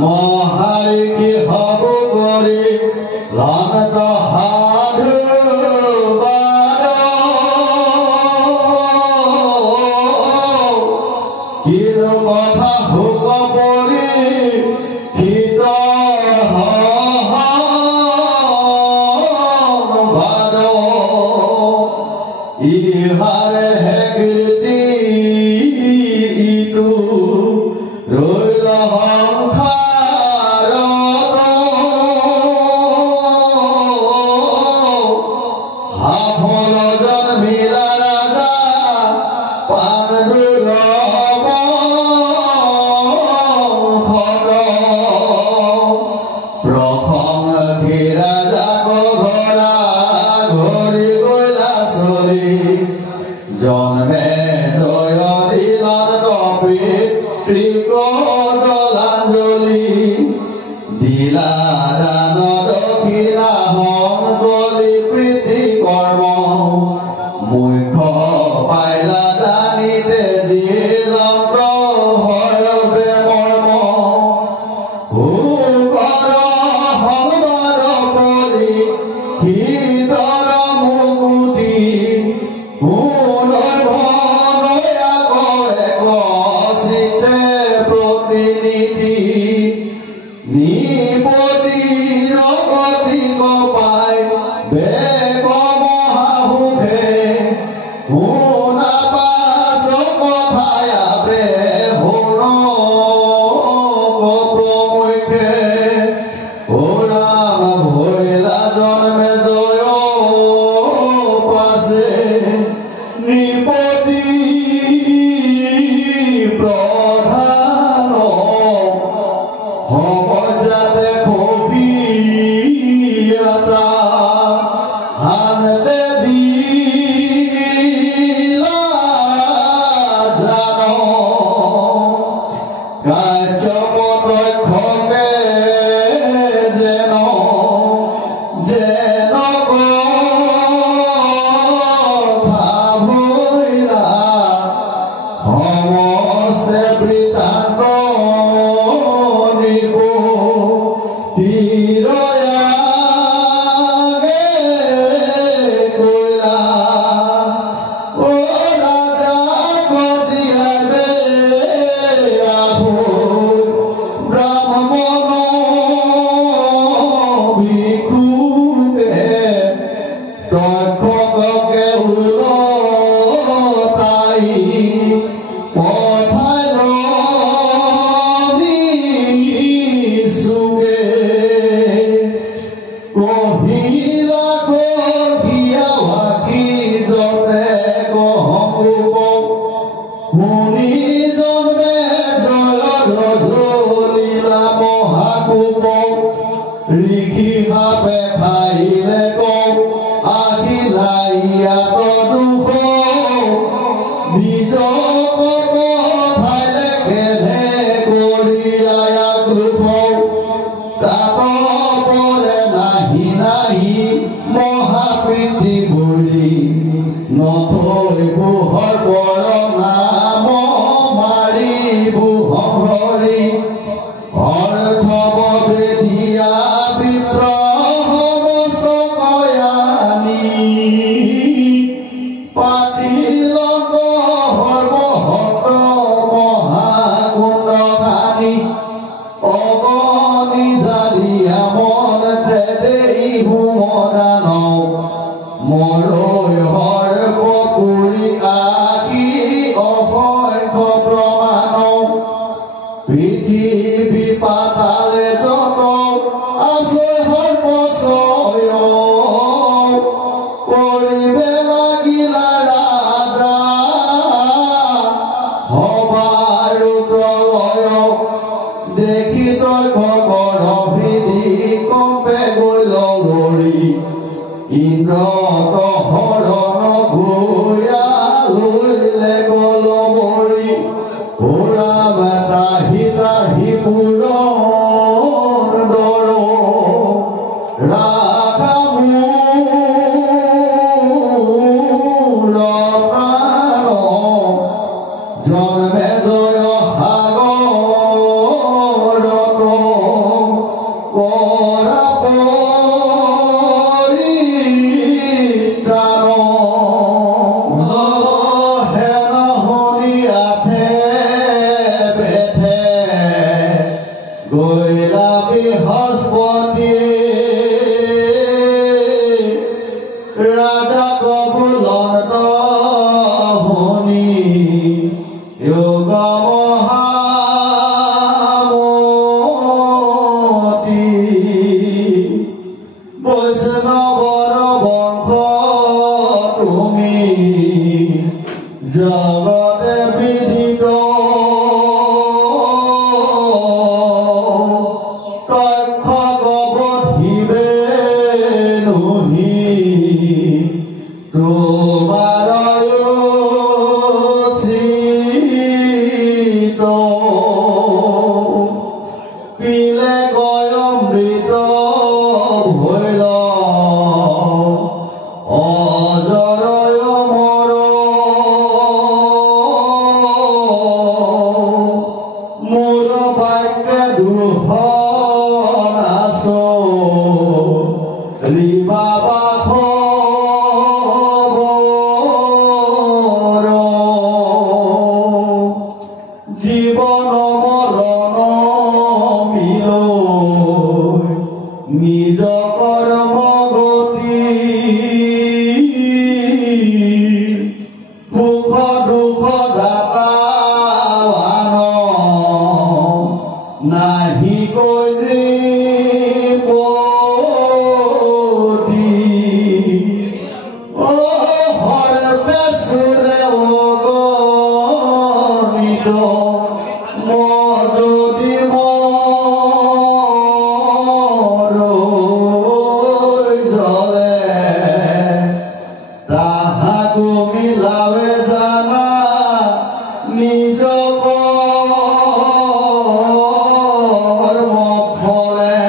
মহারি কি হব করে লানত হাধু কির কথা হুক পরি হিত ইহারে হে কীর্তি ইতু রইল হংখার হাফল জন্মিলা রাজা পাণ্ডুর প্রথম ঘেরা যাক ঘোড়া ঘড়ি গইলা চলি জন্মে জয় দিলান কপিতৃক জলাঞ্জলি দিলা দান দক্ষিণা সংকলি প্রীতি কর্ম মুখ্য পাইলা জানিতে জীলন্ত্র হরবে মর্ম হুকৰ সংবাদ পৰি হৃদৰ মুকুতি প্ৰতিনিধি নিপতি ৰগতি কপাই বেগ মহাহুখে শুনা পাছ কথায় বে শুন কপ্ৰমুখে ও ৰাম ভৈলা জন্মে জয় পাছে নৃপতি প্ৰধান যাতে কবিতা হানতে দিলা জান কাৰ্য প্ৰত্যক্ষকে যেন যেন কথা ভৈলা সমস্তে বৃত্তান্ত নিপু তিৰয়াগে কইলা ও ৰাজা কজিয়াবে আহু ব্ৰাহ্মণ ভিক্ষুকে তক্ষকে উলতাই কহিলা কহিয়া ভাগি জনে কহকুব শুনি জন্মে জয় জ্বলিলা মহাকুব ঋষি ভাবে খাইলে কওঁ আহিলা ইয়াত দুখ নিজক কথাইলে কেনে কৰি আয়া কৃপ তাপৰে নাহি নাহি মহাপ্ৰীতি ভৰি নথৈ বুহৰ পৰ নাম মাৰি বুহ হৰি অৰ্থৱ বেদিয়া বিপ্ৰ সমস্ত কয়ানি পাতিল সৰ্বহত মহাকুণ্ড খানি অগণি জালিয়া মন দেই হুমদান মৰৈ সৰ্ব পুৰি আকি অসংখ্য প্ৰমাণ পৃথিৱী পাতালে যত আছে সৰ্বস্বয় কৰিবে লাগিলা ৰাজা হবাৰো প্ৰলয় দেখি তই খবৰ হৃদি কম্পে গৈ লৰি ইন্দ্ৰ হৰণ ঘূয়া লইলে গল মৰি ও ৰাম ত্ৰাহি ত্ৰাহি পুৰণ দৰ ৰাধা মোৰ প্ৰাণ জন মেজয় সাগৰত কৰা পৰিত্ৰাণ হেন শুনি আঠে বেঠে গৈলা বৃহস্পতি ৰাজা কবুলন্ত শুনি যোগ মহামতি বৈষ্ণৱৰ বংশ তুমি জগতে বিদিত তক্ষক বধিবে নুহি তোমাৰ চিত পিলে গয় অমৃত ভৈল অজৰয় মৰ মোৰ ভাগ্য দুখ নাচ ৰিবাবাস জীবন মৰণ মিল নিজ কৰ্ম গতি সুখ দুখ দাতাৱান নাহি কৈপতি হৰপে সুৰে অগণিত যদি জলে তাহাকো মিলাবে জানা নিজ কৰ্ম ফলে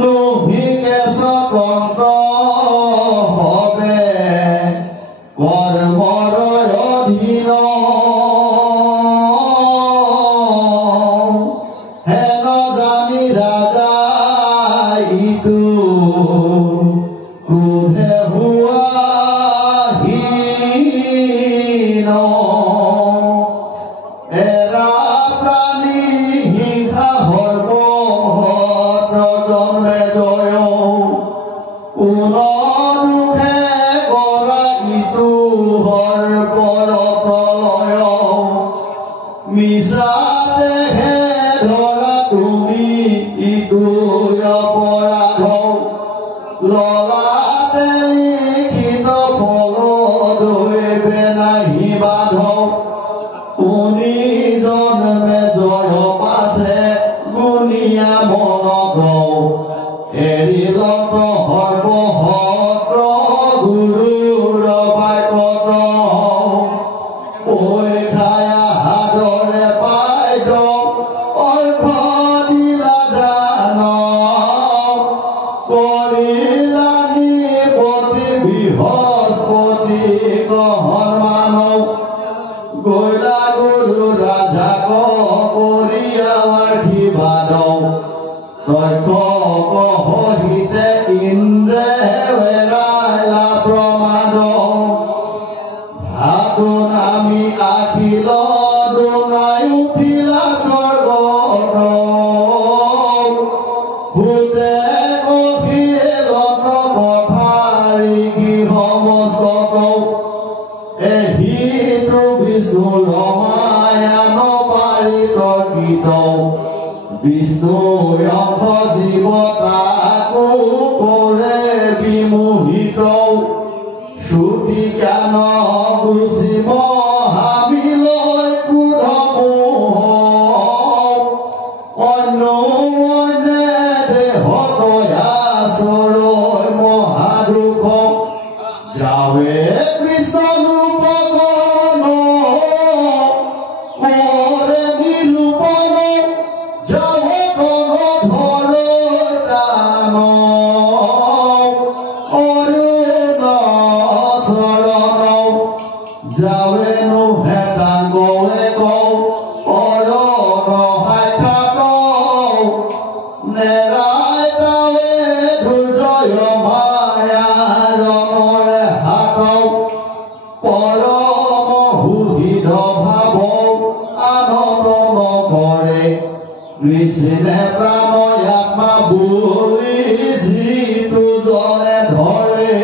নহিকে স্বতন্ত্ৰ হবে কৰ্মৰ অধীন হেন জানি ৰাজা ইটো ক্ৰোধে হুৱাহীন এৰা প্ৰাণী হিংসা সৰ্বত্ৰ জন্মে জয় পুনৰুষে কৰা ইটো সৰ্বৰ প্ৰলয় মিছাতে হে ধৰা তুমি ইটো অপৰাধ ললাতে লিখিত ফল দৈবে নাহি বাধ শুনি জন্মে জয় পাছে গুণিয়া মনত এৰিল সৰ্বসত্ৰ গুৰুৰ বাক্যত ঐ খায়া হাদৰে পাইদ অৰ্ঘ দিলা দান কৰিলা নিপতি বৃহস্পতি গ্ৰহণ মানৱ গৈলা গুৰু ৰাজাক কৰিয়াৰ্থিবাদ তক্ষক সহিতে ইন্দ্ৰে এৰাইলা প্ৰমাদ ভাতো নামি আখিল দুনাই উঠিলা স্বৰ্গত ভূতে কহিলত পথাৰি গৃহমস্তক এহিটো বিষ্ণুৰ মায়া নপাৰি তৰ্কিত বিষ্ণু অংশ জীৱ তাকো কৰে বিমোহিত শ্ৰুতি জ্ঞান বুজি মহাবিলৈ ক্ৰোধ মোহ অন্য দেহত আচৰয় মহাদুখ যাৱে কৃষ্ণ ৰূপগণ কৰে নিৰূপণ যাৱে ধৰ দান অৰুণ শৰণ যাৱে নো হেতাংগ কৱে কওঁ অৰনহাই থাকওঁ নেৰাই তাৱে দুৰ্জয় মায়াৰণৰে হাতওঁ পৰম সুহৃদ ভাৱওঁ আনন্দ নকৰে কৃষ্ণে প্ৰাণয় আত্মা বুলি যিটো জনে ধৰে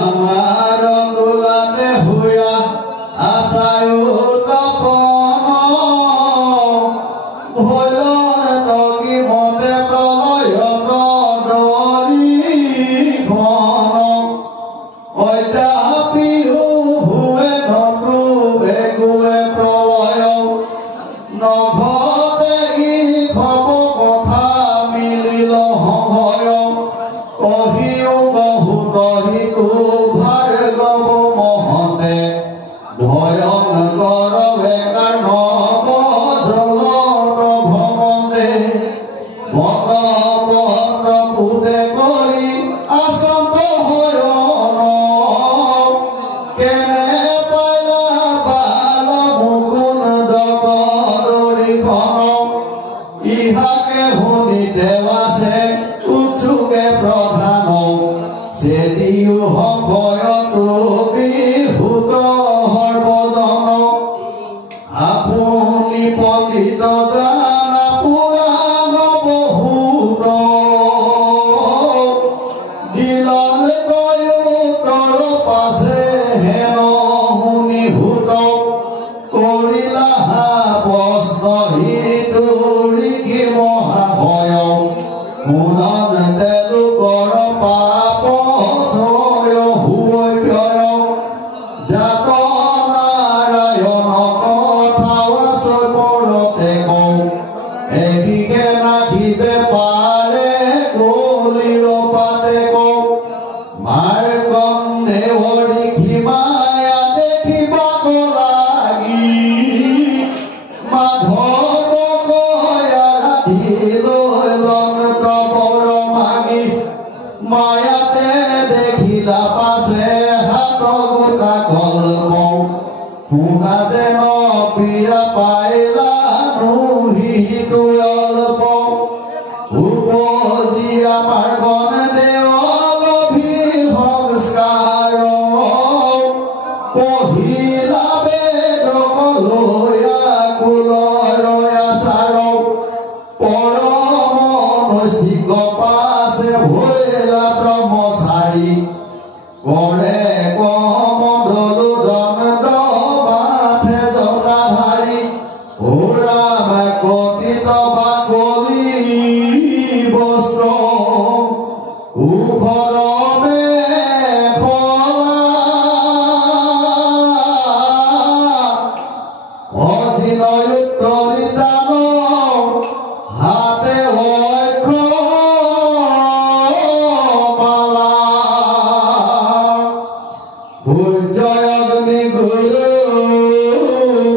আমাৰ গোলাতে হুয়া আছায়ু তপন ভৈলৰ তকি মতে প্ৰলয় প্ৰদৰিখন অত্যাপিও ভুৱে নতুৱে গুৱে প্ৰলয় নঘতে ই খব কথা মিলিল সংশয় কহিও বহুত হিতু ভাৰ্গৱ মহতে ভয়ংকৰ বেকাৰ জলত ভ্ৰমণে পত্ৰ পুতে কৰি আচন্ত হয়ন কেনে পাইলা বাল মুকুন্দ কদৰিখন ইহাকে শুনি দেৱাছে উৎসুকে প্ৰধান চেদিও সংশয়তো বিহুত সৰ্বজন আপুনি পণ্ডিত জানা পুৰাণ বহুত দিলন কয়ুতৰ পাছে হেন শুনি ভূত কৰিলা প্ৰশ্ন হিতু ঋষি মহাভয় পুৰণ তেওঁলোকৰ পাপ ছয় হুৱৈ ক্ষয় জাত নাৰায়ণ কথাও ছয়পৰতে কওঁ এবিকে নাহিবে পাৰে কলিৰ পাতে কওঁ মাৰ্কণ্ডে ঋষি মায়া দেখিবাক লাগি মাধৱ কয়া ৰাধিলৈ লংক বৰ মাগি মায়াতে দেখিলা পাছে হাত গোটা গল্প শুনা যেন প্ৰিয়া পাইলা নুহিতো অল্প উপজি আমাৰ গণ দেৱলভি সংস্কাৰ পহিলা বেদ কলয়া কুলৰ আচাৰ পৰম নৈষ্ঠিক পাছে ভৈলা ব্ৰহ্মচাৰী কৰে কমণ্ডলো দণ্ড বাথে জটাধাৰী ও ৰাম কটিত বাকলি বস্ত্ৰ উখৰমে খলা অজিনয়ুত্তৰিতান হাতে অক্ষ মালা সূৰ্যয় অগ্নি গুৰু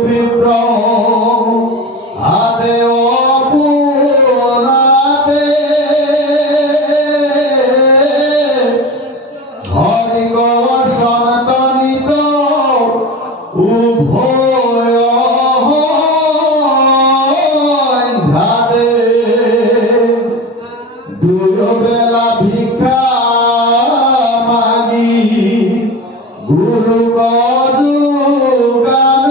বিপ্ৰ হাতে অপুনাতে হৰি গৰ্ষণ তনিত উভয় ঘাটে দুয়ো বেলা ভিক্ষা মাগি গুৰু যোগান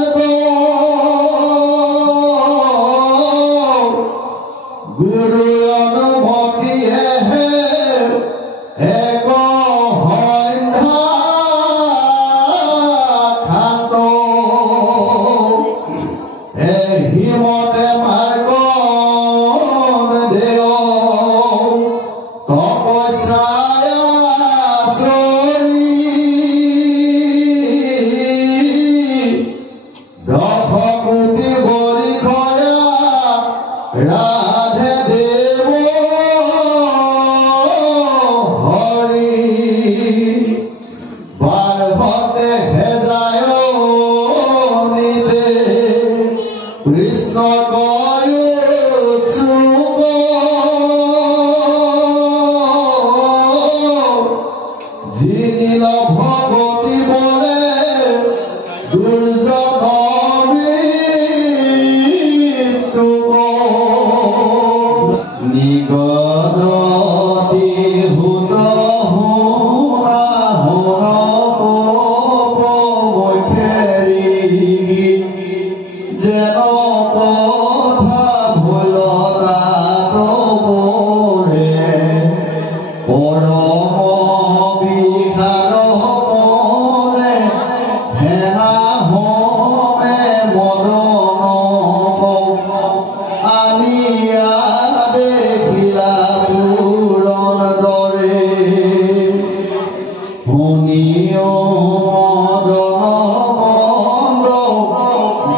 গুৰু অনুভূতিহে এক সন্ধ্যা খাত হিমতে মাৰ্কণ দেৱ তপস্যায় চৰি দশ কোটি বৰিষয়া ৰাধে দেৱ হৰি বাৰ ভক্তে হেজায় নিদে কৃষ্ণ কয় চুক যি নীল ভগৱতী বলে দুৰ্জন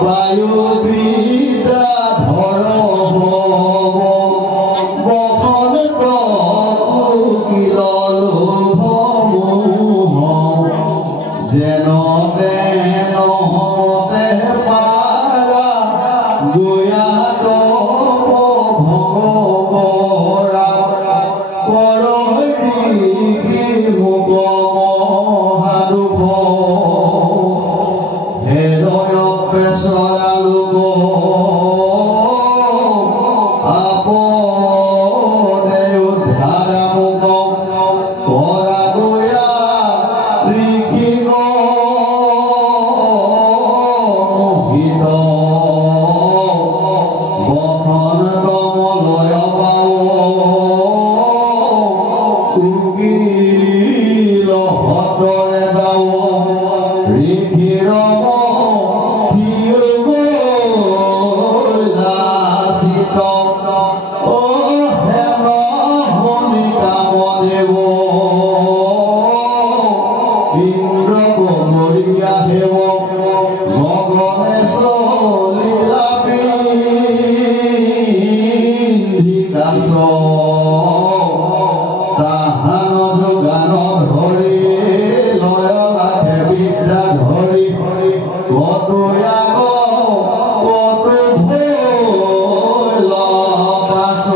বায়ু বিদ্যা ধর বসন কুকিল লোভ যেন তেন হতে পারা দয়া তব ভগরা পরহি মুখ মহাদুখ হৃদয় পেশরালু আপনে উদ্ধারা মুখ করা দয়া লিখিব মোহিত বখন কমলয় পাও কুকিল হতরে যাও ঋষিৰম লাচিত অ হেম ভূমিকা মদেৱ ইন্দ্ৰ কমৰীয়া হেৱ গগনেশ লীলা পিন্ধিকাছ তাহান যোগান ধৰি লয় লাখে বিদ্যা ধৰি কতো আগ কতো ভৈল পাছ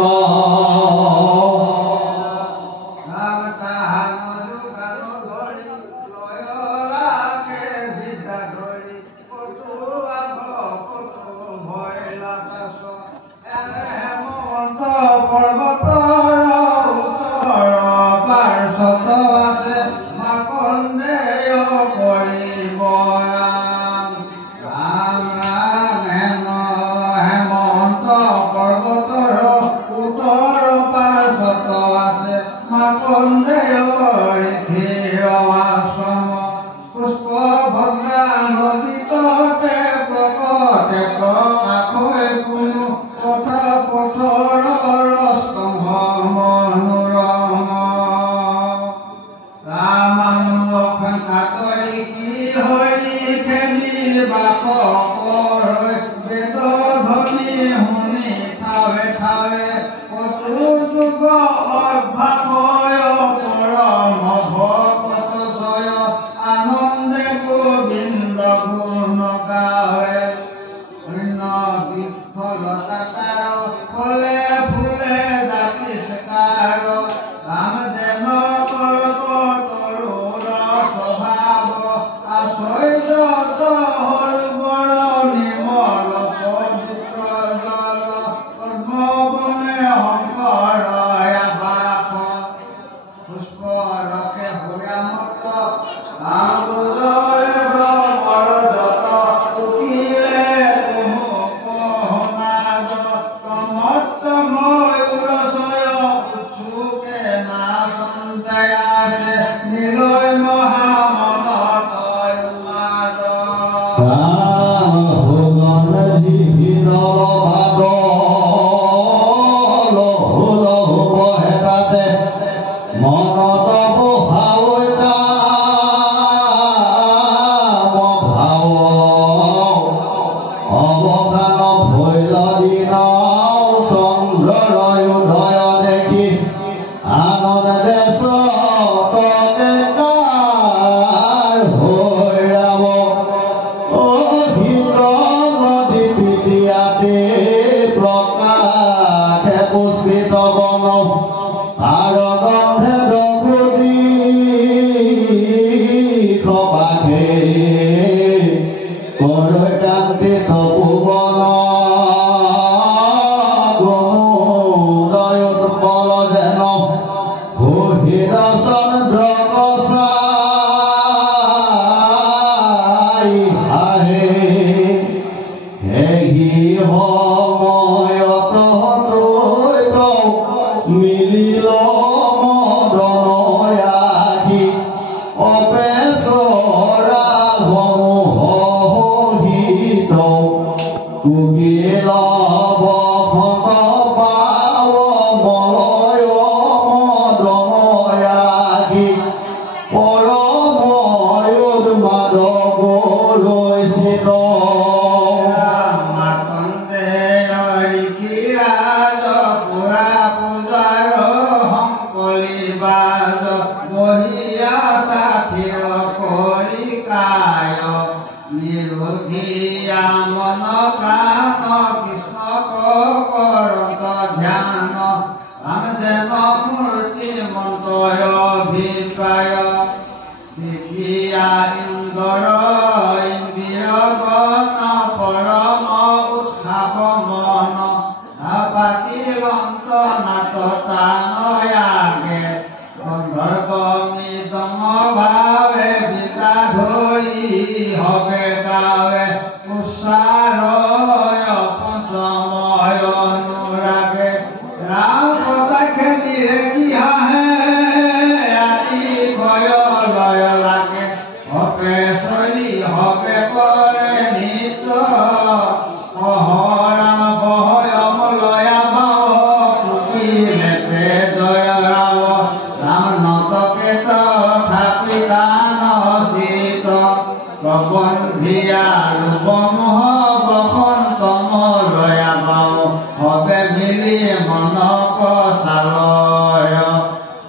Poro moyo madogo roisino প্রাণ কৃষ্ণ করত ধ্যান রাম যেন মূর্তি মন্ত্রয় অভিপ্রায় দেখিয়া ইন্দর ইন্দ্রিয়গণ পরম উৎসাহ মন পাতিলন্ত নাটতানয়াগে গন্ধর্ব মৃদম ভাবে সীতা ধরি হবে গাবে উৎসারয় পঞ্চময় অনুরাগে রাম পতাকে দিলে কি হাহে আদি ভয় লয় লাগে হবে শৈলী হবে করে নিত্য অহরাম বহয়ম লয়া ভাও কুটিলে জয় রাম রাম নতকে তথাপি দান শীত প্রবন ভিয়া রূপমোহ বসন্তম লয়া ভাও হবে মিলি মন প্রসারয়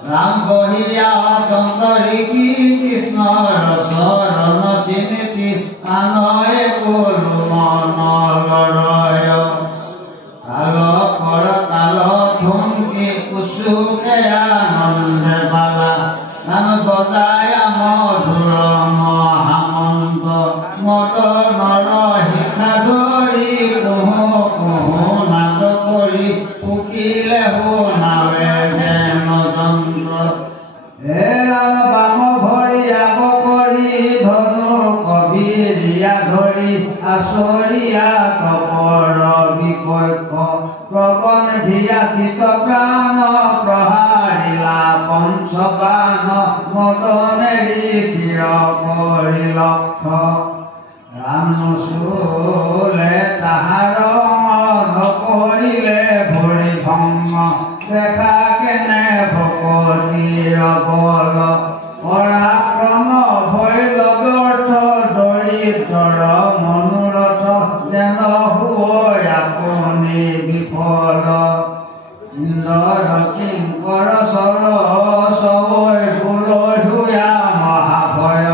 রাম বহিয়া চন্দরিকি কৃষ্ণৰ চৰণ চিনিতি কানয়ে কলো মন লৰয় কাল কৰ কাল থুমকি উচুকে আনন্দে বালা গান বজায় মধুৰ মহামন্ত মদ নৰ শিখা ধৰি কুহু কুহু নাদ কৰি পুকিলে শুনাৱে যেন যন্ত্ৰ হে ৰাম বাম ভৰি আব কৰি ধনু কবিৰিয়া ধৰি আচৰিয়া কপৰ বিপক্ষ প্ৰবন ধিয়া চিত প্ৰাণ প্ৰহাৰিলা পঞ্চবান মদনেৰি থিৰ কৰি লক্ষ্য ৰাম নুচুলে তাহাৰ নকৰিলে ভৰি ভংগ দেখা কেনে ভকতিৰ বল পৰাক্ৰম ভৈল ব্যৰ্থ দৰিদ্ৰৰ মনোৰথ যেন হৈ আপুনি বিফল ইন্দ্ৰ কিংকৰ চৰ চবৈ ফুলৈ ধুয়া মহাভয়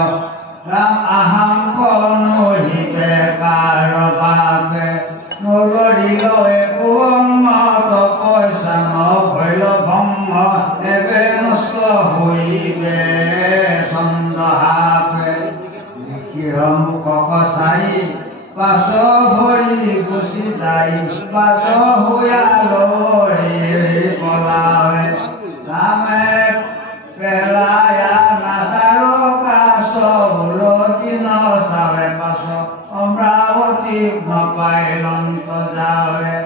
ৰাম আহাম কনুহিতে কাৰ বাবে নলৰিল একো তপস্যা নভৈল ভংগ এবে নষ্ট হৈবে চন্দ্ৰহাপে মুখ কচাই পাছ ভৰি গুচি যাই পাছ হুয়া লৈ পলাৱে ৰামে পেলায়া নাচাৰো কাছ উলটি নচাৱে পাছ অমৰাৱতী নপাইলন্ত যাৱে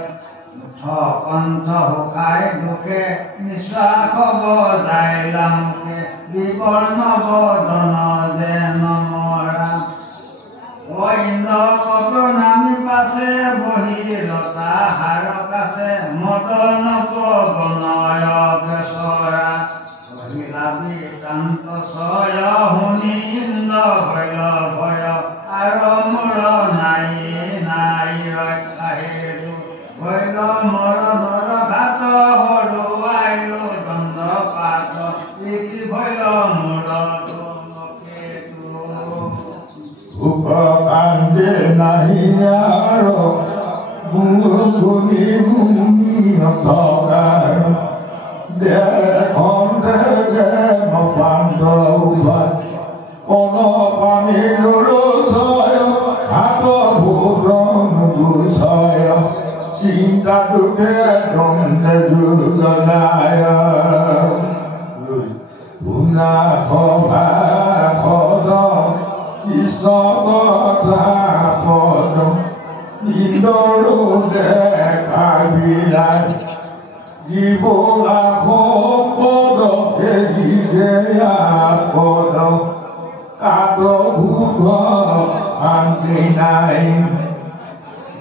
কণ্ঠ শুকাই দুখে নিশ্বাস বজাই লামকে বিবৰ্ণ বদন যেন মৰা ইন্দ্ৰ নামি পাছে বহি লতা হাৰ কাছে মদন পৱনয় বেচৰা বহিলা বিকান্ত ছয় শুনি ইন্দ্ৰ ভয় ভয় আৰু মোৰ নাই নাই ৰক্ষা হেতু ভৈল মৰ নৰ ঘাট হৰুৱাইলো দণ্ড পাত লিখি ভৈল মোৰ উপকাণ্ডে নাহি আৰু গুণি গুণি নথকাৰ দেখন যেন পাণ্ডৱ পানী নুৰুচয় হাত ভূত নুগুচয় চিন্তা দুখে দণ্ডে যোগনায় শুনা সভা সদ কৃষ্ণ কথা পদ ইন্দৰো দেখা বিলাই জীৱ লাখ পদ পদ কাদ ভূত শান্তি নাই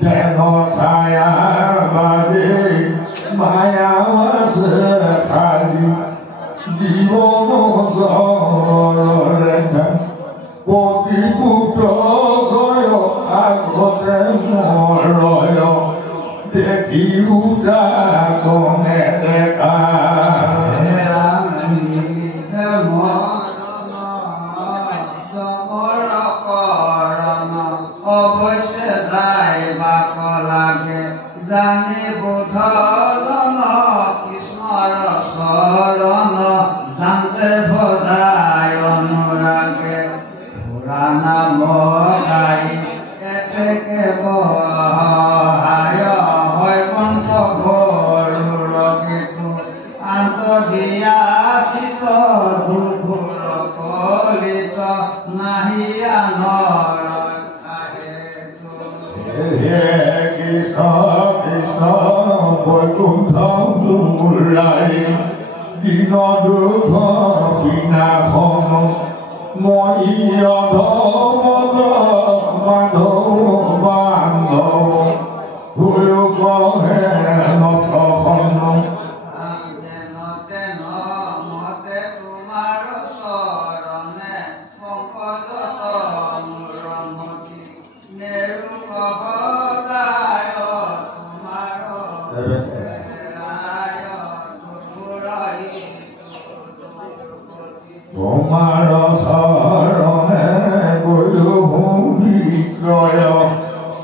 দেন ছায়া বাজে মায়া আছে সাজি জীবন ৰেখা পতিপুত্ৰ জয় আগতে মৰয় দেখি উদাগনে দেখা অৱশ্যে যায় বাক লাগে জানি বোধন কৃষ্ণৰ শৰণ জানতে ভজায় অনুৰাগে পুৰা নাম গাই এতেকে বহায় হয় কণ্ঠ ঘৰুৰ গীতো আন্ত দিয়া চিত দুখুৰ কলিত নাহিয়া নৰ কৃষ্ণ কৃষ্ণ বৈকুণ্ঠ মুৰাই দিন দুখ বিনাশন মই অধমত মাধৱ বান্ধৱ হৈ কহে নতখন তোমাৰ চৰণে গৈলো বিক্ৰয়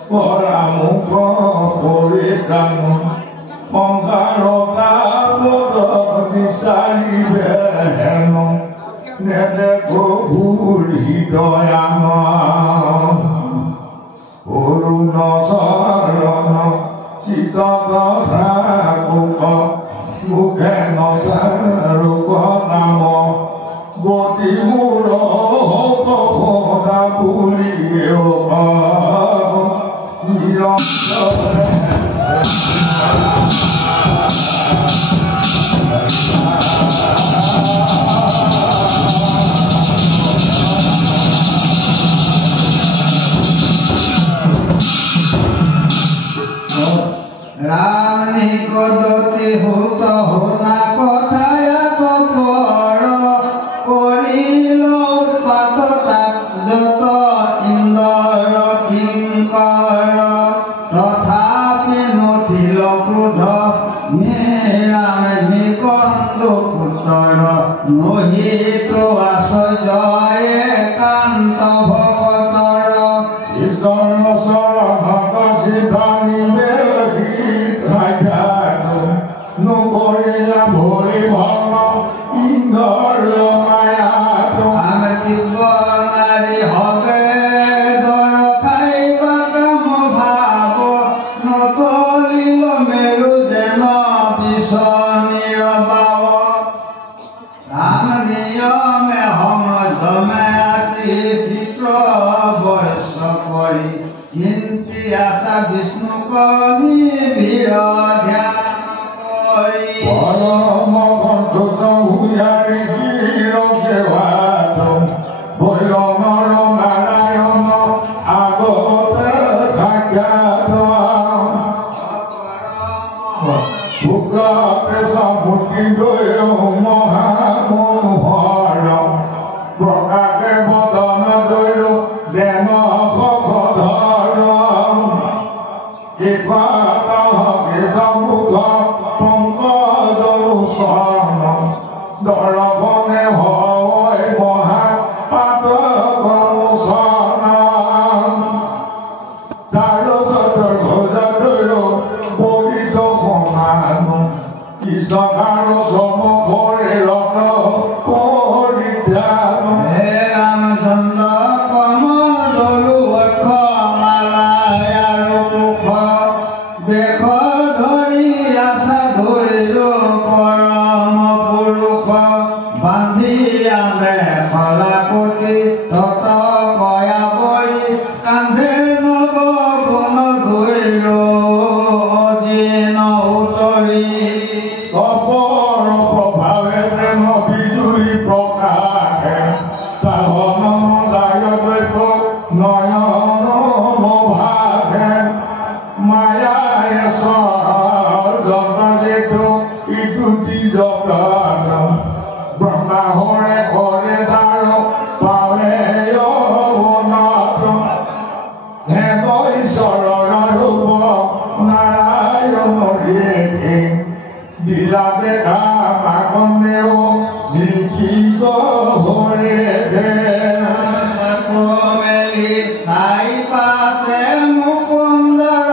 কৰা মোক পৰিত্ৰাণ সংসাৰতা পদ বিচাৰিবে হেনো নেদেখো ভুল হৃদয়ান অৰুণ চৰণ চিত কথা কোক মুখে নচাৰূপ নাম গতি মূৰ সদা বুলিও নিৰন্তৰে राम निकटते होत होना কথায় কৰ কৰিল উৎপাত তাত যত ইন্দ্ৰ কিঙ্কৰ তথাপি নথিল ক্ৰোধ নিৰামে নিকন্দ পুত্ৰৰ নহিত আশ্চৰ্য একান্ত ভকতৰ ঈশ্বৰ চৰণত সিদ্ধানিবে নকৰিলা ভৰি ভগ্ন ইন্দ্ৰ মায়াত আমি দিব্য নাৰী হবে দৰ খাইবা কাম ভাব নতলিল মেৰু যেন বিচনীৰ বাৱ ৰাম নিয়মে সমধমে আতি চিত্ৰ বৈশ্য কৰি চিন্তি আশা বিষ্ণু কবি বীৰ ধ্যান পৰম সন্তুষ্ট ভূঞাৰী গিৰ সেৱাত ভৈৰৱৰ নাৰায়ণ আগতে সাক্ষাৎ ভোগতে সমুতি লৈ মহামনোহৰ প্ৰকাশে বদন দৈৰ যেন সখধৰ মুখ পংকজলোচন দৰ্শনে হয় মহা পাতকলোচন চাৰুচতুৰ্ভুজৰ পবিত সমান কৃষ্ণ আৰু সমঘৰে ৰত্ন পৰিধান হে ৰামচন্দ্ৰ কমল দলু মালায় আৰু মুখ দেখ ধৰি আশা ধৰিল পৰম পুৰুষ বান্ধি আমে ফলাপতি তত কয়া বৰি কান্ধে নৱ গুণ ধৰিল অদিন উতৰি অপৰ প্ৰভাৱে প্ৰেম বিজুলি প্ৰকাশে চাহন দায় দৈত নয়ন ভাষে মায়ায় যন্ত্ৰিত ইদুতি জগত ব্ৰহ্মাহৰে কৰে দাৰ পাৱে অৱনত হেম ঈশ্বৰৰ ৰূপ নাৰায়ণ বিলাপে ঘামাকনেও লিখিব হৰে মেলি চাই পাছে মুকুন্দৰ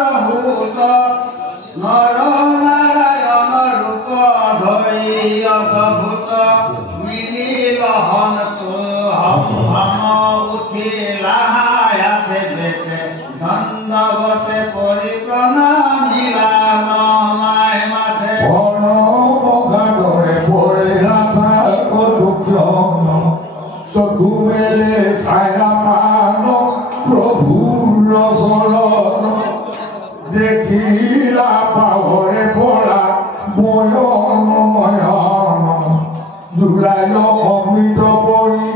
পৰিক্ৰমা মিলান মাই মাথে অনবঘাতৰে পৰে আশা দুঃখন চকু মেলে ছায়া পান প্ৰভুৰ চৰণ দেখিলা পাহৰে পৰা বয়ন জুলাইল অমৃত পৰি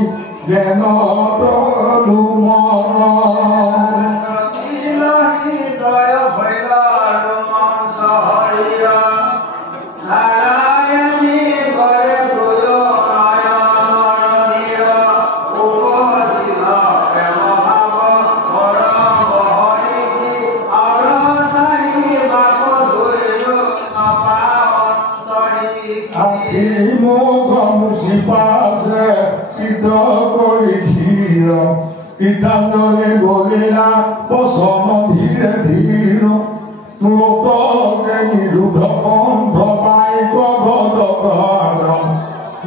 যেন তলু মন হৃদয় ভৈল মন চহৰীয় নাৰায়ণী কৰে গৈ নয়নীয় উপজিল প্ৰেম ভাৱ কৰ বহৰি অৰচাহি বাপ ধৈল অন্তৰী আখি মুখ মুচি পাছে চিত কৰি ধীৰ ইটানলে গলিলা পচন ধীৰে ধীৰ মৃতকে নিৰুধ কণ্ঠ পাই গদ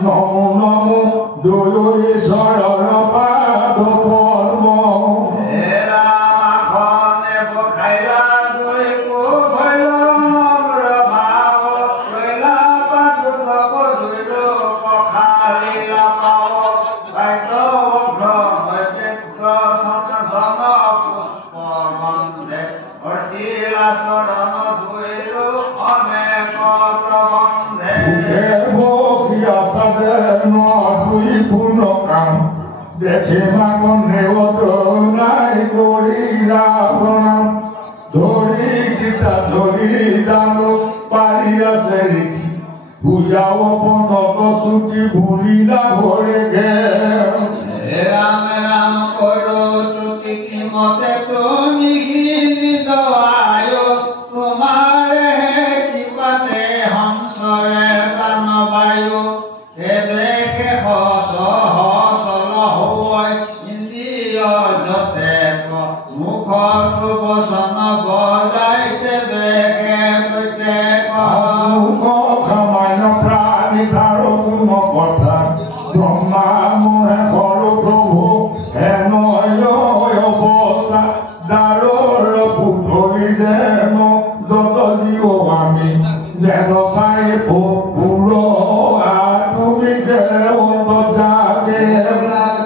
নমো নমো দুয়ো ঈশ্বৰৰ পাদ পদ্ম দেখে মাগন নাই কৰি ৰাৱণ ধৰি গীতা ধৰি জানো পাৰি আছে লিখি বুজাও বনত চুটি ভুলিলা ভৰে গে ৰাম ৰাম কৰো তুতি কিমতে তুমি নিদৱায় তোমাৰে কৃপাতে হংসৰে প্ৰাণবায়ু দেশে মুখত বচন বজাইতে দেখে খামান্য প্ৰাণী তাৰ কোনো কথা ব্ৰহ্মা মোহে সৰু প্ৰভু হেনয় অৱস্থা দাৰৰ পুতৰি যেন যত জীৱ আমি যেন চাই পুৰ তুমি যে যাগে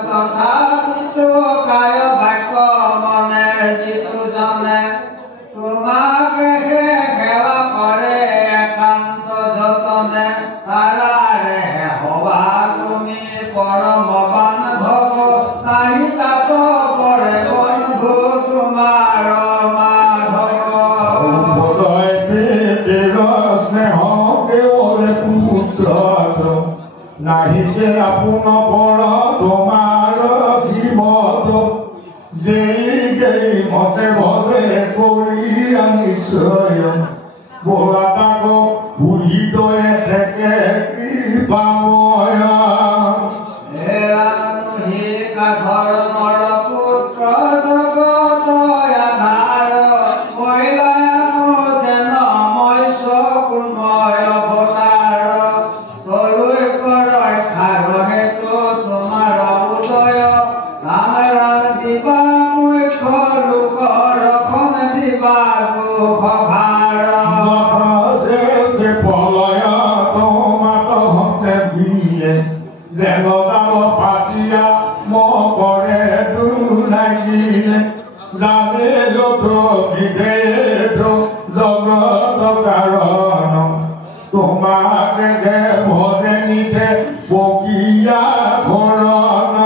তথাপিতো কায় বাক্য মনে যিটো জানে তোমাকে সেৱা কৰে একান্ত যতনে তাৰাৰে হবা তুমি পৰম বান্ধৱ নাহি তাত পৰে বন্ধু তোমাৰ মাধৱ স্নেহ কেৱলে পুত্ৰ নাহিকে আপোন পৰ তোমাৰ শিৱত যেই মতে ভৱে কৰি নিশ্চয় বোলা তাক বুঢ়ী দয়ে থাকে কৃপাময় কাঠৰ মৰ পুত্ৰ জগত আধাৰ মহিলানো যেন মই চকুন্ময় অৱতাৰ তলৈ কৰয় খাৰ হেতু তোমাৰ উদয় ৰাম ৰাম দিবা মুখ্য লোকৰ খন দিবা দুখ ভাৰ পলয় তোমাত হতে বিয়ে যেন দাল পাতিয়া মৰে লাগিলে জানে যত বিভেদ জগত কাৰণ তোমাকে ভজে নিতে বকিয়া শৰণ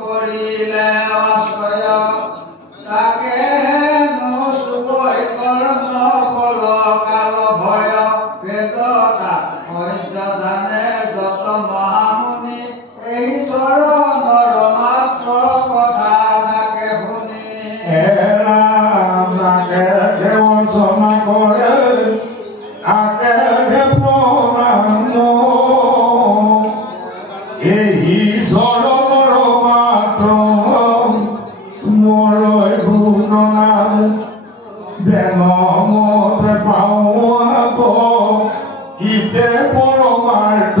কৰিলে আশ্ৰয় তাকে কাল ভয় বেদতা জানে যত মহামুনি এই চৰণৰ মাত্ৰ কথা তাকে শুনি বঞ্চনা কৰে আকে প্ৰণাম এই চৰণৰ মাত্ৰ মোৰ গুণ নাম বেনমতে পাওঁ ইতে পৰমাৰ্থ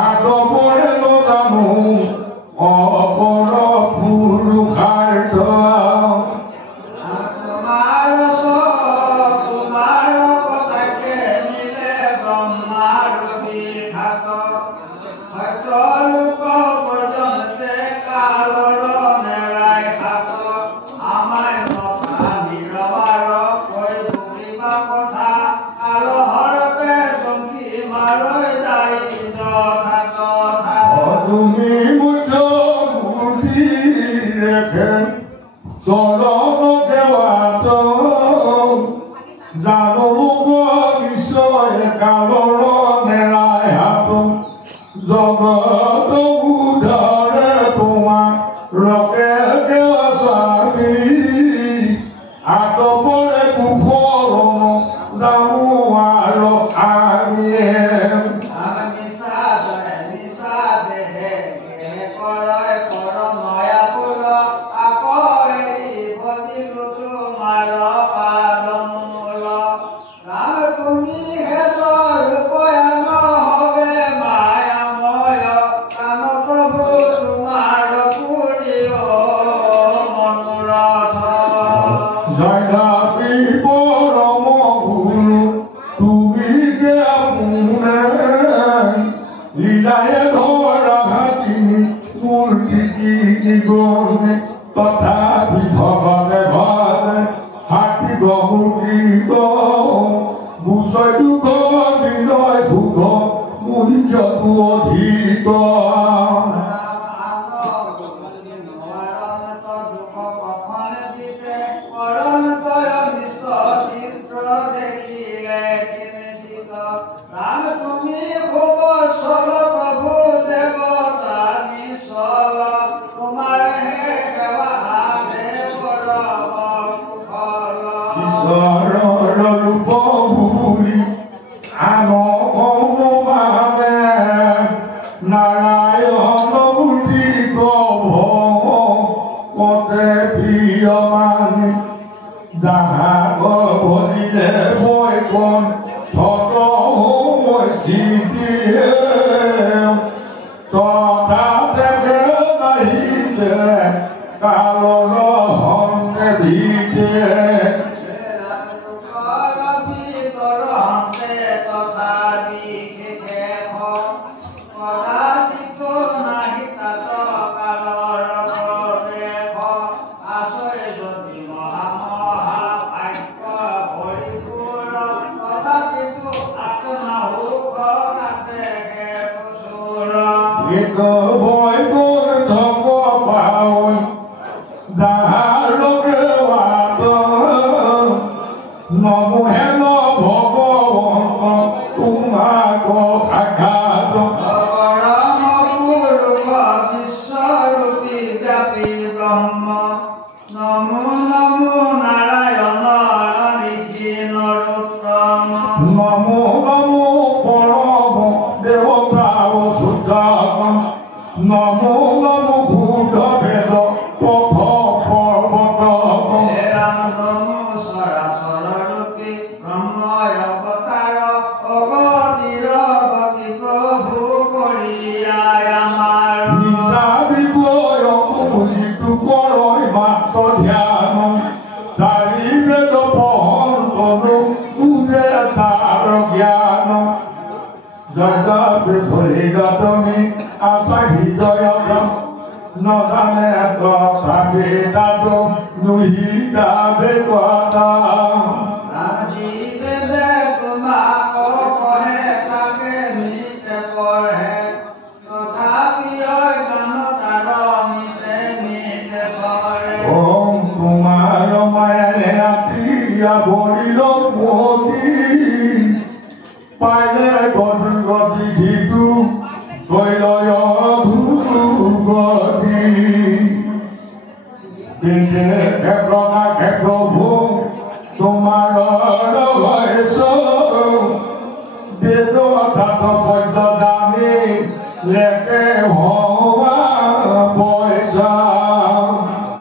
আদবৰে নজানো অপৰ ৰেখে চৰণ দেওয়াত জানো নিশ্চয় কালৰ নেৰাই হাত জগত উদ্ধৰে তোমাৰ ৰকে দেৱা স্বামী আতপৰে কুশৰণ জানো আৰু আমি তথাপি ভগতে ভগতে হাতী গমুকি গুচয় দুখ বিনয় ভোগ মুহ্যতু অধিক নারায়ণ মূর্তি গভ কতে প্রিয় মানে যাহা গভরিলে মই কন থত মই সিদ্ধি তথা দেখে নাহিতে কালৰ হন্তে ভিতে বই গুণ ধব পাওই যাহাৰ লোকে বাত নমোহেন ভগৱন্ত তোমাক সাক্ষাৎ বিশ্বৰূপী ব্যাপী ব্ৰহ্ম নমো নমো নাৰায়ণ ঋষি নৰোত্তম নমো নমো পৰম দেৱতা শুদ্ধম নমো নমো ভূত বেদ পথ পৰ্বত ৰাম নমো সৰাচৰ ৰূপী ব্ৰহ্ময় অৱতাৰ অগতিৰ গতি প্ৰভু কৰিয়াই আমাৰ হিচাবি গৈ যিটো কৰৈ মাত্ৰ ধ্যান তাৰি বেদ পঢ়ন তনু বুজে তাৰ জ্ঞান জগতে ভৰিগতমি আশা হৃদয়ত নজানে কথা বেদাত নুহিতা বেকতা আজি বেদে তোমাক কহে তাকে নিতে পঢ়ে তথাপি জ্ঞান তাৰ নিতে নিতে চৰে ওম তোমাৰ মায়াৰে ৰাতিয়া ভৰিল মোহতি পাইলে গধুৰ গতি সিটো কৈলয় ধুগতি বিদেশে প্ৰকাশে প্ৰভু তোমাৰ ভয়স বেদ তাত পদ্য দামী লেখে